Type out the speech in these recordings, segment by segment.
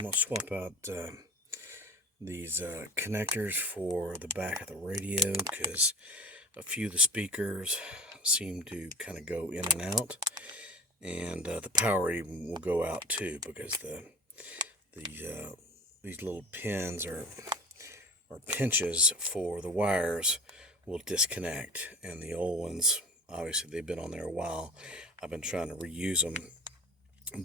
I'm going to swap out these connectors for the back of the radio, because a few of the speakers seem to kind of go in and out, and the power even will go out too, because these little pins or pinches for the wires will disconnect, and the old ones, obviously they've been on there a while. I've been trying to reuse them,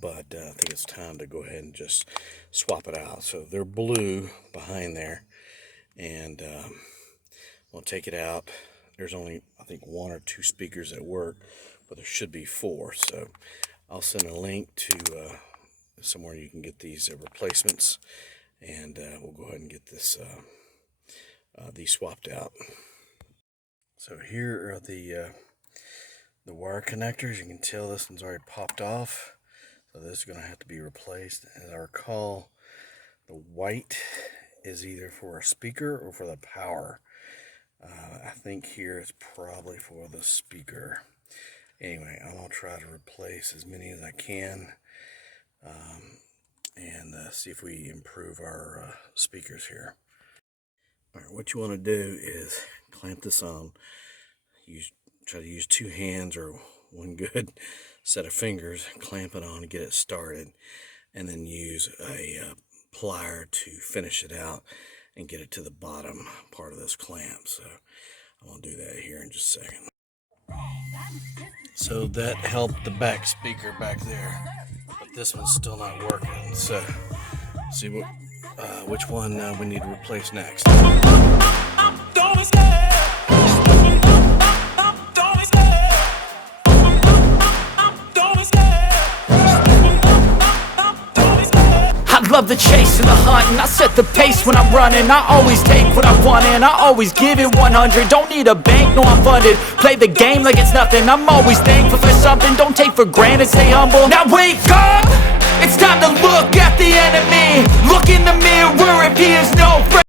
but I think it's time to go ahead and just swap it out. So they're blue behind there, and we'll take it out. There's only, I think, 1 or 2 speakers that work, but there should be 4. So I'll send a link to somewhere you can get these replacements, and we'll go ahead and get this these swapped out. So here are the wire connectors. You can tell this one's already popped off, so this is going to have to be replaced. As I recall, the white is either for a speaker or for the power. I think here it's probably for the speaker. Anyway, I'm going to try to replace as many as I can, and see if we improve our speakers here. Alright, what you want to do is clamp this on. Try to use 2 hands or 1 good set of fingers, clamp it on and get it started, and then use a plier to finish it out and get it to the bottom part of this clamp. So I'm going to do that here in just a second. So that helped the back speaker back there, but this one's still not working. So see which one we need to replace next. I love the chase and the hunt, and I set the pace when I'm running. I always take what I want and I always give it 100. Don't need a bank, no I'm funded. Play the game like it's nothing. I'm always thankful for something. Don't take for granted, stay humble. Now wake up! It's time to look at the enemy. Look in the mirror if he is no friend.